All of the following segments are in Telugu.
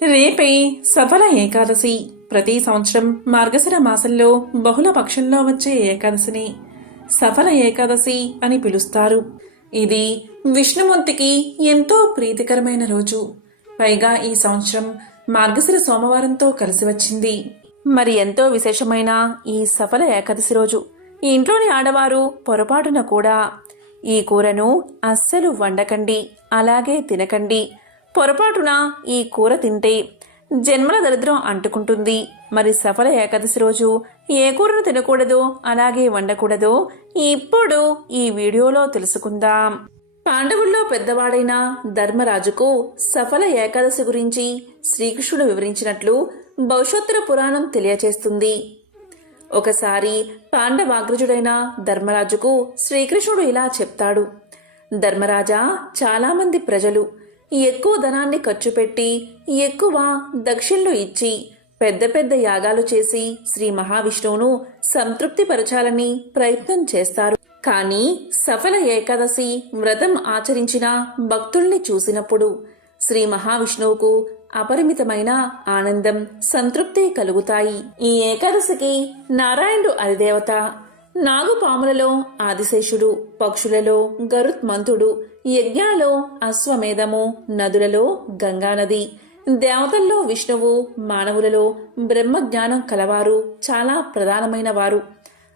రేపే సఫల ఏకాదశి. ప్రతి సంవత్సరం మార్గశిర మాసంలో బహుళ పక్షంలో వచ్చే ఏకాదశిని సఫల ఏకాదశి అని పిలుస్తారు. ఇది విష్ణుమూర్తికి ఎంతో ప్రీతికరమైన రోజు. పైగా ఈ సంవత్సరం మార్గశిర సోమవారంతో కలిసి వచ్చింది. మరి ఎంతో విశేషమైన ఈ సఫల ఏకాదశి రోజు ఇంట్లోని ఆడవారు పొరపాటున కూడా ఈ కూరను అస్సలు వండకండి, అలాగే తినకండి. పొరపాటున ఈ కూర తింటే జన్మల దరిద్రం అంటుకుంటుంది. మరి సఫల ఏకాదశి రోజు ఏ కూరను తినకూడదో అలాగే వండకూడదో ఇప్పుడు ఈ వీడియోలో తెలుసుకుందాం. పాండవుల్లో పెద్దవాడైన ధర్మరాజుకు సఫల ఏకాదశి గురించి శ్రీకృష్ణుడు వివరించినట్లు భవిష్యోత్తర పురాణం తెలియచేస్తుంది. ఒకసారి పాండవాగ్రజుడైన ధర్మరాజుకు శ్రీకృష్ణుడు ఇలా చెప్తాడు: ధర్మరాజా, చాలామంది ప్రజలు ఎక్కువ ధనాన్ని ఖర్చు పెట్టి ఎక్కువ దక్షిణలు ఇచ్చి పెద్ద పెద్ద యాగాలు చేసి శ్రీ మహావిష్ణువును సంతృప్తిపరచాలని ప్రయత్నం చేస్తారు. కానీ సఫల ఏకాదశి వ్రతం ఆచరించిన భక్తుల్ని చూసినప్పుడు శ్రీ మహావిష్ణువుకు అపరిమితమైన ఆనందం, సంతృప్తి కలుగుతాయి. ఈ ఏకాదశికి నారాయణుడు అధిదేవత. నాగుపాములలో ఆదిశేషుడు, పక్షులలో గరుత్మంతుడు, యజ్ఞాలలో అశ్వమేధము, నదులలో గంగానది, దేవతల్లో విష్ణువు, మానవులలో బ్రహ్మజ్ఞానం కలవారు చాలా ప్రధానమైన వారు.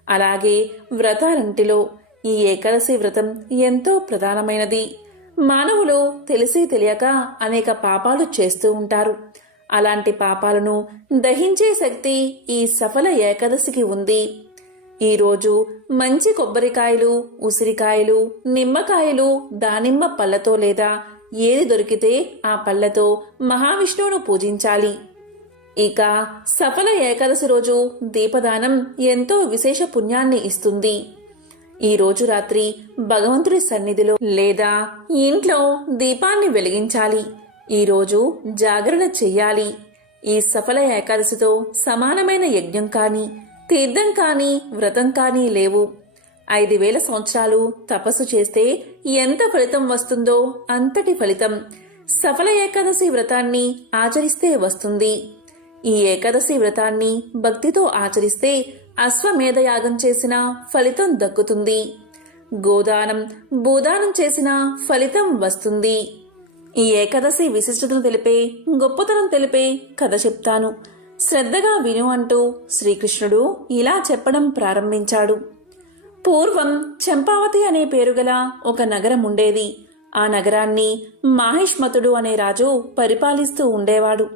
అలాగే వ్రతాలంటిలో ఈ ఏకాదశి వ్రతం ఎంతో ప్రధానమైనది. మానవులు తెలిసి తెలియక అనేక పాపాలు చేస్తూ ఉంటారు. అలాంటి పాపాలను దహించే శక్తి ఈ సఫల ఏకాదశికి ఉంది. ఈరోజు మంచి కొబ్బరికాయలు, ఉసిరికాయలు, నిమ్మకాయలు, దానిమ్మ పళ్ళతో లేదా ఏది దొరికితే ఆ పళ్ళతో మహావిష్ణువును పూజించాలి. ఇక సఫల ఏకాదశి రోజు దీపదానం ఎంతో విశేష పుణ్యాన్ని ఇస్తుంది. ఈ రోజు రాత్రి భగవంతుడి సన్నిధిలో లేదా ఇంట్లో దీపాన్ని వెలిగించాలి. ఈరోజు జాగరణ చెయ్యాలి. ఈ సఫల ఏకాదశితో సమానమైన యజ్ఞం కానీ, తీర్థం కానీ, వ్రతం కానీ లేవు. 5000 సంవత్సరాలు తపస్సు చేస్తే ఎంత ఫలితం వస్తుందో అంతటి ఫలితం సఫల ఏకాదశి వ్రతాన్ని ఆచరిస్తే వస్తుంది. ఈ ఏకాదశి వ్రతాన్ని భక్తితో ఆచరిస్తే అశ్వమేధ యాగం చేసిన ఫలితం దక్కుతుంది. గోదానం, భూదానం చేసిన ఫలితం వస్తుంది. ఈ ఏకాదశి విశిష్టతను తెలిపే, గొప్పతనం తెలిపే కథ చెప్తాను, శ్రద్ధగా విను అంటూ శ్రీకృష్ణుడు ఇలా చెప్పడం ప్రారంభించాడు. పూర్వం చంపావతి అనే పేరుగల ఒక నగరం ఉండేది. ఆ నగరాన్ని మాహిష్మతుడు అనే రాజు పరిపాలిస్తూ ఉండేవాడు.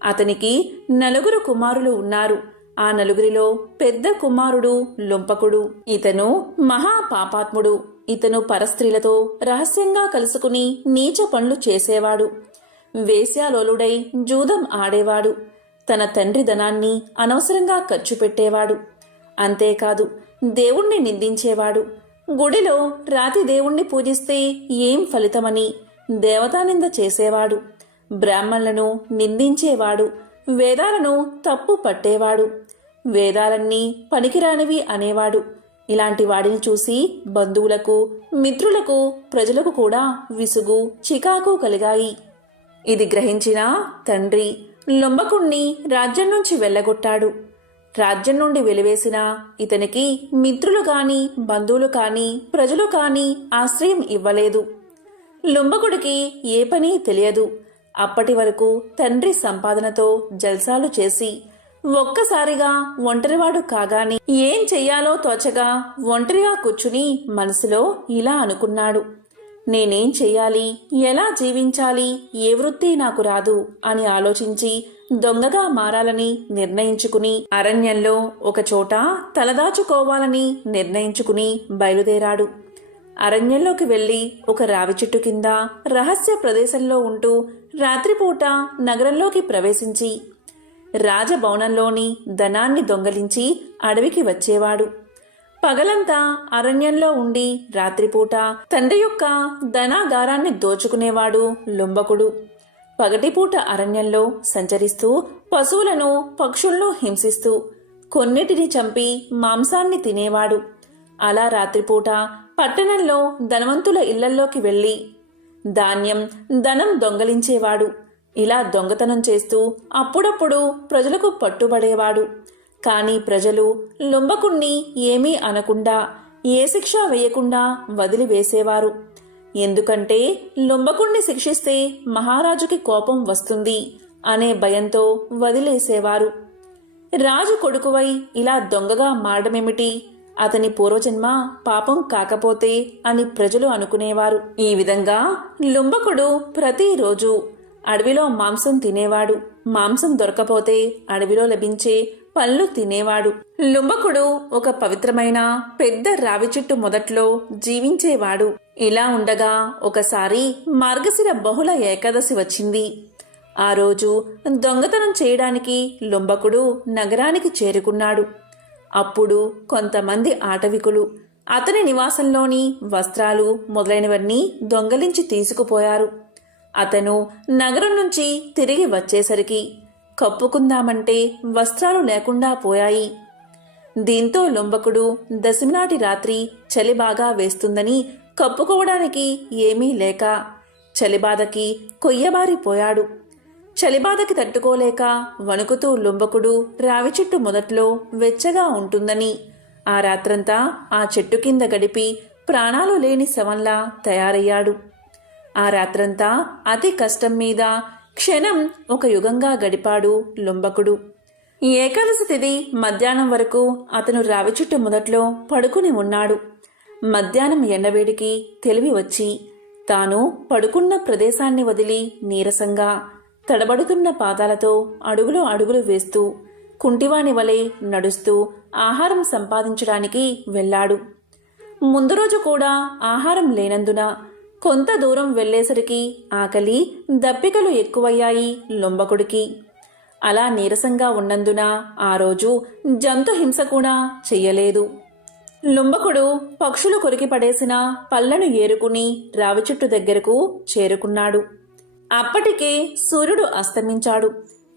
అతనికి 4 కుమారులు ఉన్నారు. ఆ 4 పెద్ద కుమారుడు లొంపకుడు. ఇతను మహాపాపాత్ముడు. ఇతను పరస్త్రీలతో రహస్యంగా కలుసుకుని నీచ పనులు చేసేవాడు. వేశ్యాలోలుడై జూదం ఆడేవాడు. తన తండ్రి ధనాన్ని అనవసరంగా ఖర్చు పెట్టేవాడు. అంతేకాదు, దేవుణ్ణి నిందించేవాడు. గుడిలో రాతి దేవుణ్ణి పూజిస్తే ఏం ఫలితమని దేవతానింద చేసేవాడు. బ్రాహ్మణులను నిందించేవాడు. వేదాలను తప్పు పట్టేవాడు. వేదాలన్నీ పనికిరానివి అనేవాడు. ఇలాంటి వాడిని చూసి బంధువులకు, మిత్రులకు, ప్రజలకు కూడా విసుగు, చికాకు కలిగాయి. ఇది గ్రహించిన తండ్రి లొంబకుణ్ణి రాజ్యం నుంచి వెళ్ళగొట్టాడు. రాజ్యం నుండి వెలివేసిన ఇతనికి మిత్రులు కాని, బంధువులు కాని, ప్రజలు కాని ఆశ్రయం ఇవ్వలేదు. లొంబకుడికి ఏ పని తెలియదు. అప్పటి వరకు తండ్రి సంపాదనతో జల్సాలు చేసి ఒక్కసారిగా ఒంటరివాడు కాగానే ఏం చెయ్యాలో తోచగా ఒంటరిగా కూర్చుని మనసులో ఇలా అనుకున్నాడు: నేనేం చెయ్యాలి, ఎలా జీవించాలి, ఏ వృత్తి నాకు రాదు అని ఆలోచించి దొంగగా మారాలని నిర్ణయించుకుని అరణ్యంలో ఒకచోట తలదాచుకోవాలని నిర్ణయించుకుని బయలుదేరాడు. అరణ్యంలోకి వెళ్లి ఒక రావి చెట్టు కింద రహస్య ప్రదేశంలో ఉంటూ రాత్రిపూట నగరంలోకి ప్రవేశించి రాజభవనంలోని ధనాన్ని దొంగలించి అడవికి వచ్చేవాడు. పగలంతా అరణ్యంలో ఉండి రాత్రిపూట తండ్రి యొక్క ధనాగారాన్ని దోచుకునేవాడు లొంబకుడు. పగటిపూట అరణ్యంలో సంచరిస్తూ పశువులను, పక్షులను హింసిస్తూ కొన్నిటిని చంపి మాంసాన్ని తినేవాడు. అలా రాత్రిపూట పట్టణంలో ధనవంతుల ఇళ్లల్లోకి వెళ్లి ధాన్యం, ధనం దొంగలించేవాడు. ఇలా దొంగతనం చేస్తూ అప్పుడప్పుడు ప్రజలకు పట్టుబడేవాడు. కానీ ప్రజలు లుంబకుణ్ణి ఏమీ అనకుండా, ఏ శిక్ష వేయకుండా వదిలివేసేవారు. ఎందుకంటే లుంబకుణ్ణి శిక్షిస్తే మహారాజుకి కోపం వస్తుంది అనే భయంతో వదిలేసేవారు. రాజు కొడుకువై ఇలా దొంగగా మారడమేమిటి, అతని పూర్వజన్మ పాపం కాకపోతే అని ప్రజలు అనుకునేవారు. ఈ విధంగా లుంబకుడు ప్రతిరోజు అడవిలో మాంసం తినేవాడు. మాంసం దొరకపోతే అడవిలో లభించే పళ్ళు తినేవాడు. లుంబకుడు ఒక పవిత్రమైన పెద్ద రావి చెట్టు మొదట్లో జీవించేవాడు. ఇలా ఉండగా ఒకసారి మార్గశిర బహుళ ఏకాదశి వచ్చింది. ఆ రోజు దొంగతనం చేయడానికి లుంబకుడు నగరానికి చేరుకున్నాడు. అప్పుడు కొంతమంది ఆటవికులు అతని నివాసంలోని వస్త్రాలు మొదలైనవన్నీ దొంగలించి తీసుకుపోయారు. అతను నగరం నుంచి తిరిగి వచ్చేసరికి కప్పుకుందామంటే వస్త్రాలు లేకుండా పోయాయి. దీంతో లుంబకుడు దశమినాటి రాత్రి చలి బాగా వేస్తుందని కప్పుకోవడానికి ఏమీ లేక చలిబాధకి కొయ్యబారిపోయాడు. చలిబాధకి తట్టుకోలేక వణుకుతూ లుంబకుడు రావి చెట్టు మొదట్లో వెచ్చగా ఉంటుందని ఆ రాత్రంతా ఆ చెట్టు కింద గడిపి ప్రాణాలు లేని శవంలా తయారయ్యాడు. ఆ రాత్రంతా అతి కష్టం మీద క్షణం ఒక యుగంగా గడిపాడు లుంబకుడు. ఏకాదశి తిథి మధ్యాహ్నం వరకు అతను రావి చెట్టు మొదట్లో పడుకుని ఉన్నాడు. మధ్యాహ్నం ఎండవేడికి తెలివి వచ్చి తాను పడుకున్న ప్రదేశాన్ని వదిలి నీరసంగా తడబడుతున్న పాదాలతో అడుగులు అడుగులు వేస్తూ కుంటివాని వలె నడుస్తూ ఆహారం సంపాదించడానికి వెళ్ళాడు. ముందు రోజు కూడా ఆహారం లేనందున కొంత దూరం వెళ్లేసరికి ఆకలి దప్పికలు ఎక్కువయ్యాయి లుంబకుడికి. అలా నీరసంగా ఉన్నందున ఆ రోజు జంతు హింస కూడా చెయ్యలేదు. లుంబకుడు పక్షులు కొరికి పడేసిన పళ్లను ఏరుకుని రావి చెట్టు దగ్గరకు చేరుకున్నాడు. అప్పటికే సూర్యుడు అస్తమించాడు.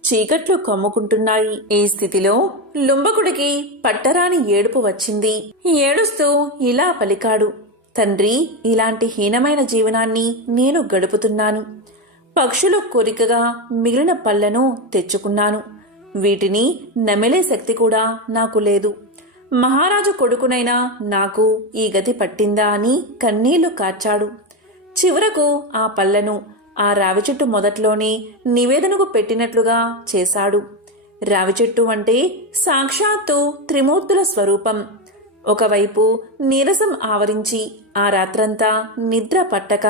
చీకట్లు కమ్ముకుంటున్నాయి. ఈ స్థితిలో లుంబకుడికి పట్టరాని ఏడుపు వచ్చింది. ఏడుస్తూ ఇలా పలికాడు, తండ్రి, ఇలాంటి హీనమైన జీవనాన్ని నేను గడుపుతున్నాను. పక్షులు కోరికగా మిగిలిన పళ్లను తెచ్చుకున్నాను. వీటిని నమిలే శక్తి కూడా నాకు లేదు. మహారాజు కొడుకునైనా నాకు ఈ గతి పట్టిందా అని కన్నీళ్లు కార్చాడు. చివరకు ఆ పళ్లను ఆ రావి చెట్టు మొదట్లోనే నివేదనకు పెట్టినట్లుగా చేశాడు. రావి చెట్టు అంటే సాక్షాత్తు త్రిమూర్తుల స్వరూపం. ఒకవైపు నీరసం ఆవరించి ఆ రాత్రంతా నిద్ర పట్టక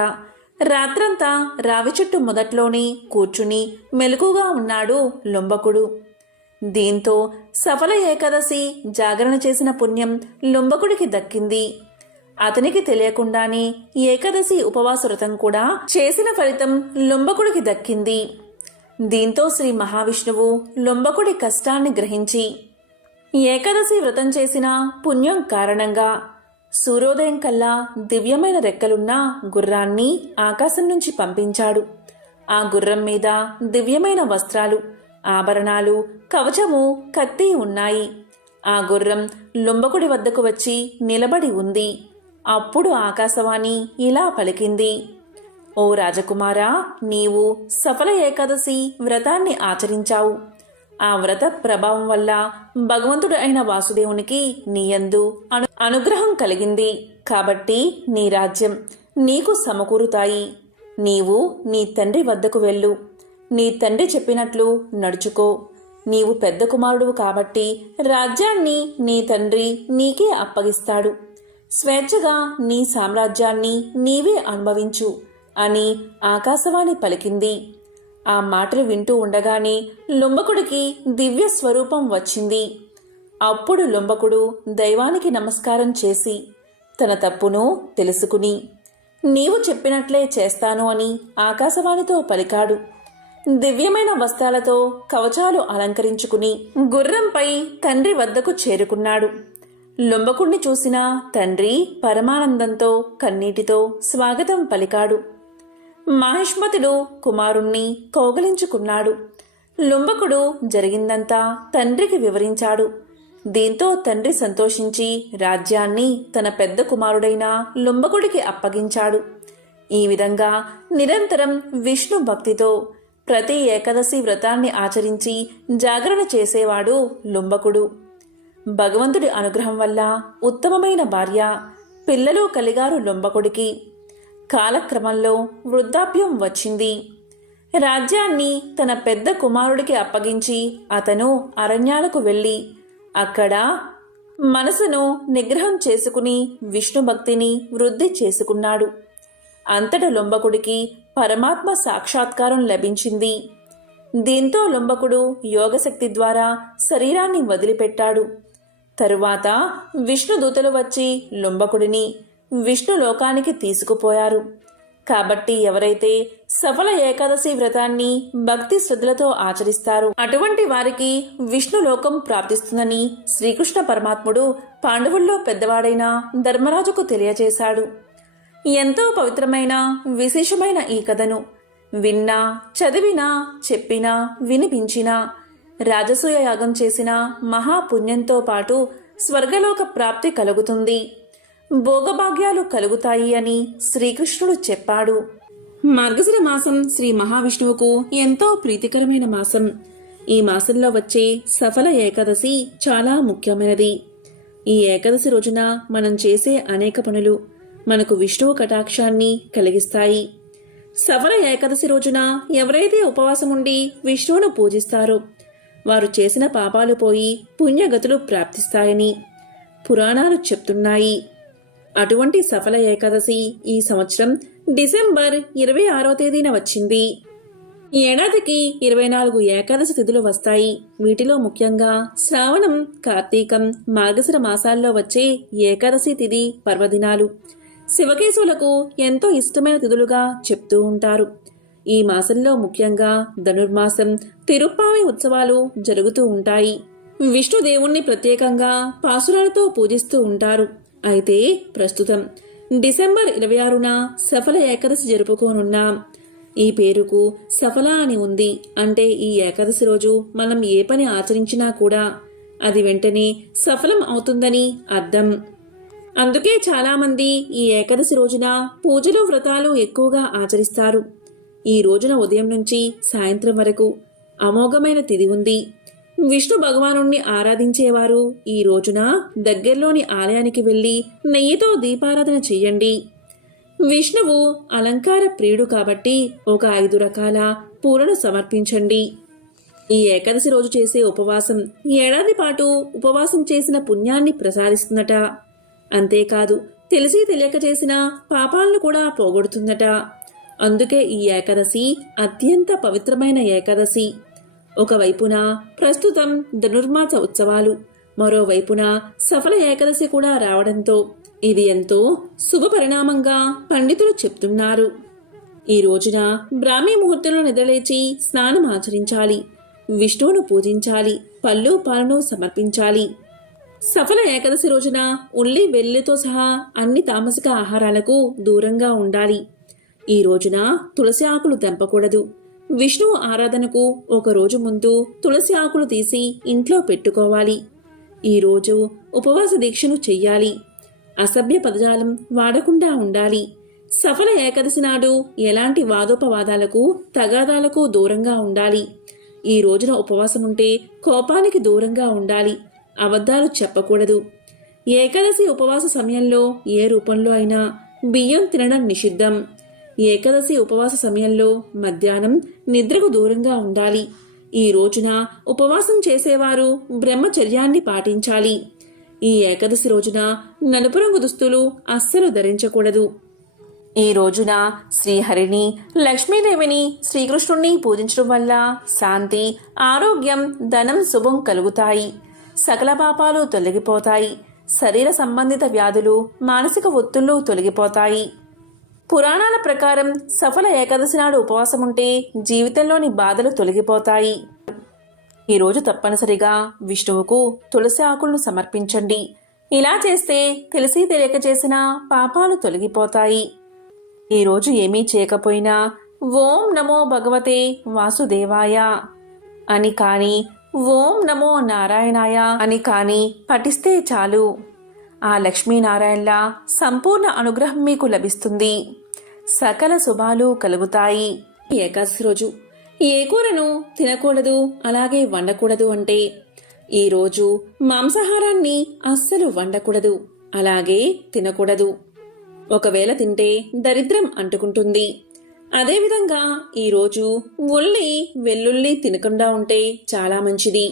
రాత్రంతా రావి చెట్టు మొదట్లోనే కూర్చుని మెలకుగా ఉన్నాడు లుంబకుడు. దీంతో సఫల ఏకాదశి జాగరణ చేసిన పుణ్యం లుంబకుడికి దక్కింది. అతనికి తెలియకుండానే ఏకాదశి ఉపవాస వ్రతం కూడా చేసిన ఫలితం లుంబకుడికి దక్కింది. దీంతో శ్రీ మహావిష్ణువు లుంబకుడి కష్టాన్ని గ్రహించి ఏకాదశి వ్రతం చేసిన పుణ్యం కారణంగా సూర్యోదయం కల్లా దివ్యమైన రెక్కలున్న గుర్రాన్ని ఆకాశం నుంచి పంపించాడు. ఆ గుర్రం మీద దివ్యమైన వస్త్రాలు, ఆభరణాలు, కవచము, కత్తి ఉన్నాయి. ఆ గుర్రం లుంబకుడి వద్దకు వచ్చి నిలబడి ఉంది. అప్పుడు ఆకాశవాణి ఇలా పలికింది, ఓ రాజకుమారా, నీవు సఫల ఏకాదశి వ్రతాన్ని ఆచరించావు. ఆ వ్రత ప్రభావం వల్ల భగవంతుడు అయిన వాసుదేవునికి నీయందు అనుగ్రహం కలిగింది. కాబట్టి నీ రాజ్యం నీకు సమకూరుతాయి. నీవు నీ తండ్రి వద్దకు వెళ్ళు. నీ తండ్రి చెప్పినట్లు నడుచుకో. నీవు పెద్ద కుమారుడు కాబట్టి రాజ్యాన్ని నీ తండ్రి నీకే అప్పగిస్తాడు. స్వేచ్ఛగా నీ సామ్రాజ్యాన్ని నీవే అనుభవించు అని ఆకాశవాణి పలికింది. ఆ మాటలు వింటూ ఉండగానే లుంబకుడికి దివ్య స్వరూపం వచ్చింది. అప్పుడు లుంబకుడు దైవానికి నమస్కారం చేసి తన తప్పును తెలుసుకుని నీవు చెప్పినట్లే చేస్తాను అని ఆకాశవాణితో పలికాడు. దివ్యమైన వస్త్రాలతో కవచాలు అలంకరించుకుని గుర్రంపై తండ్రి వద్దకు చేరుకున్నాడు. లుంబకుణ్ణి చూసిన తండ్రి పరమానందంతో కన్నీటితో స్వాగతం పలికాడు. మహిష్మతుడు కుమారుణ్ణి కౌగలించుకున్నాడు. లుంబకుడు జరిగిందంతా తండ్రికి వివరించాడు. దీంతో తండ్రి సంతోషించి రాజ్యాన్ని తన పెద్ద కుమారుడైన లుంబకుడికి అప్పగించాడు. ఈ విధంగా నిరంతరం విష్ణు భక్తితో ప్రతి ఏకాదశి వ్రతాన్ని ఆచరించి జాగరణ చేసేవాడు లుంబకుడు. భగవంతుడి అనుగ్రహం వల్ల ఉత్తమమైన భార్య, పిల్లలు కలిగారు లుంబకుడికి. కాలక్రమంలో వృద్ధాప్యం వచ్చింది. రాజ్యాన్ని తన పెద్ద కుమారుడికి అప్పగించి అతను అరణ్యాలకు వెళ్ళి అక్కడ మనసును నిగ్రహం చేసుకుని విష్ణు భక్తిని వృద్ధి చేసుకున్నాడు. అంతట లుంబకుడికి పరమాత్మ సాక్షాత్కారం లభించింది. దీంతో లుంబకుడు యోగశక్తి ద్వారా శరీరాన్ని వదిలిపెట్టాడు. తరువాత విష్ణుదూతలు వచ్చి లుంబకుడిని విష్ణు లోకానికి తీసుకుపోయారు. కాబట్టి ఎవరైతే సఫల ఏకాదశి వ్రతాన్ని భక్తి శ్రద్ధలతో ఆచరిస్తారో అటువంటి వారికి విష్ణులోకం ప్రాప్తిస్తుందని శ్రీకృష్ణ పరమాత్ముడు పాండవుల్లో పెద్దవాడైన ధర్మరాజుకు తెలియజేశాడు. ఎంతో పవిత్రమైన విశేషమైన ఈ కథను విన్నా, చదివినా, చెప్పినా, వినిపించినా రాజసూయ యాగం చేసిన మహాపుణ్యంతో పాటు స్వర్గలోక ప్రాప్తి కలుగుతుంది, భోగభాగ్యాలు కలుగుతాయి అని శ్రీకృష్ణుడు చెప్పాడు. మార్గశిర మాసం శ్రీ మహావిష్ణువుకు ఎంతో ప్రీతికరమైన మాసం. ఈ మాసంలో వచ్చే సఫల ఏకాదశి చాలా ముఖ్యమైనది. ఈ ఏకాదశి రోజున మనం చేసే అనేక పనులు మనకు విష్ణువు కటాక్షాన్ని కలిగిస్తాయి. సఫల ఏకాదశి రోజున ఎవరైతే ఉపవాసం ఉండి విష్ణువును పూజిస్తారో వారు చేసిన పాపాలు పోయి పుణ్యగతులు ప్రాప్తిస్తాయని పురాణాలు చెప్తున్నాయి. అటువంటి సఫల ఏకాదశి ఈ సంవత్సరం డిసెంబర్ 26వ తేదీన వచ్చింది. ఈ ఏడాదికి 24 ఏకాదశి తిథులు వస్తాయి. వీటిలో ముఖ్యంగా శ్రావణం, కార్తీకం, మార్గశిర మాసాల్లో వచ్చే ఏకాదశి తిథి పర్వదినాలు శివకేశవులకు ఎంతో ఇష్టమైన తిథులుగా చెప్తూ ఉంటారు. ఈ మాసంలో ముఖ్యంగా ధనుర్మాసం, తిరుప్పావి ఉత్సవాలు జరుగుతూ ఉంటాయి. విష్ణుదేవుణ్ణి ప్రత్యేకంగా పాసురాలతో పూజిస్తూ ఉంటారు. అయితే ప్రస్తుతం డిసెంబర్ 26న సఫల ఏకాదశి జరుపుకోనున్నాం. ఈ పేరుకు సఫల అని ఉంది. అంటే ఈ ఏకాదశి రోజు మనం ఏ పని ఆచరించినా కూడా అది వెంటనే సఫలం అవుతుందని అర్థం. అందుకే చాలామంది ఈ ఏకాదశి రోజున పూజలు, వ్రతాలు ఎక్కువగా ఆచరిస్తారు. ఈ రోజున ఉదయం నుంచి సాయంత్రం వరకు అమోఘమైన తిథి ఉంది. విష్ణు భగవానుణ్ణి ఆరాధించేవారు ఈ రోజున దగ్గరలోని ఆలయానికి వెళ్లి నెయ్యితో దీపారాధన చెయ్యండి. విష్ణువు అలంకార ప్రియుడు కాబట్టి ఒక 5 రకాల పూలను సమర్పించండి. ఈ ఏకాదశి రోజు చేసే ఉపవాసం ఏడాది పాటు ఉపవాసం చేసిన పుణ్యాన్ని ప్రసాదిస్తుందట. అంతేకాదు తెలిసి తెలియక చేసిన పాపాలను కూడా పోగొడుతుందట. అందుకే ఈ ఏకాదశి అత్యంత పవిత్రమైన ఏకాదశి. ఒకవైపున ప్రస్తుతం ధనుర్మాస ఉత్సవాలు, మరోవైపున సఫల ఏకాదశి కూడా రావడంతో ఇది ఎంతో శుభ పరిణామంగా పండితులు చెప్తున్నారు. ఈ రోజున బ్రాహ్మీ ముహూర్తంలో నిద్రలేచి స్నానం ఆచరించాలి, విష్ణువును పూజించాలి, పళ్ళు పాలను సమర్పించాలి. సఫల ఏకాదశి రోజున ఉల్లి, వెల్లుతో సహా అన్ని తామసిక ఆహారాలకు దూరంగా ఉండాలి. ఈ రోజున తులసి ఆకులు తెంపకూడదు. విష్ణువు ఆరాధనకు ఒక రోజు ముందు తులసి ఆకులు తీసి ఇంట్లో పెట్టుకోవాలి. ఈ రోజు ఉపవాస దీక్షను చెయ్యాలి. అసభ్య పదజాలం వాడకుండా ఉండాలి. సఫల ఏకాదశి నాడు ఎలాంటి వాదోపవాదాలకు, తగాదాలకు దూరంగా ఉండాలి. ఈ రోజున ఉపవాసం ఉంటే కోపానికి దూరంగా ఉండాలి. అబద్ధాలు చెప్పకూడదు. ఏకాదశి ఉపవాస సమయంలో ఏ రూపంలో అయినా బియ్యం తినడం నిషిద్ధం. ఏకాదశి ఉపవాస సమయంలో మధ్యాహ్నం నిద్రకు దూరంగా ఉండాలి. ఈ రోజున ఉపవాసం చేసేవారు బ్రహ్మచర్యాన్ని పాటించాలి. ఈ ఏకాదశి రోజున నలుపు రంగు దుస్తులు అస్సలు ధరించకూడదు. ఈ రోజున శ్రీహరిని, లక్ష్మీదేవిని, శ్రీకృష్ణుణ్ణి పూజించడం వల్ల శాంతి, ఆరోగ్యం, ధనం, శుభం కలుగుతాయి. సకల పాపాలు తొలగిపోతాయి. శరీర సంబంధిత వ్యాధులు, మానసిక ఒత్తిళ్లు తొలగిపోతాయి. పురాణాల ప్రకారం సఫల ఏకాదశి నాడు ఉపవాసం ఉంటే జీవితంలోని బాధలు తొలగిపోతాయి. ఈరోజు తప్పనిసరిగా విష్ణువుకు తులసి ఆకులను సమర్పించండి. ఇలా చేస్తే తెలిసి తెలియక చేసిన పాపాలు తొలగిపోతాయి. ఈరోజు ఏమీ చేయకపోయినా ఓం నమో భగవతే వాసుదేవాయ అని కానీ, ఓం నమో నారాయణాయ అని కానీ పఠిస్తే చాలు. ఆ లక్ష్మీనారాయణల సంపూర్ణ అనుగ్రహం మీకు లభిస్తుంది. సకల శుభాలు కలుగుతాయి. ఏకాదశి రోజు ఏ కూరను తినకూడదు అలాగే వండకూడదు అంటే ఈరోజు మాంసాహారాన్ని అస్సలు వండకూడదు అలాగే తినకూడదు. ఒకవేళ తింటే దరిద్రం అంటుకుంటుంది. అదేవిధంగా ఈరోజు ఉల్లి వెల్లుల్లి తినకుండా ఉంటే చాలా మంచిది.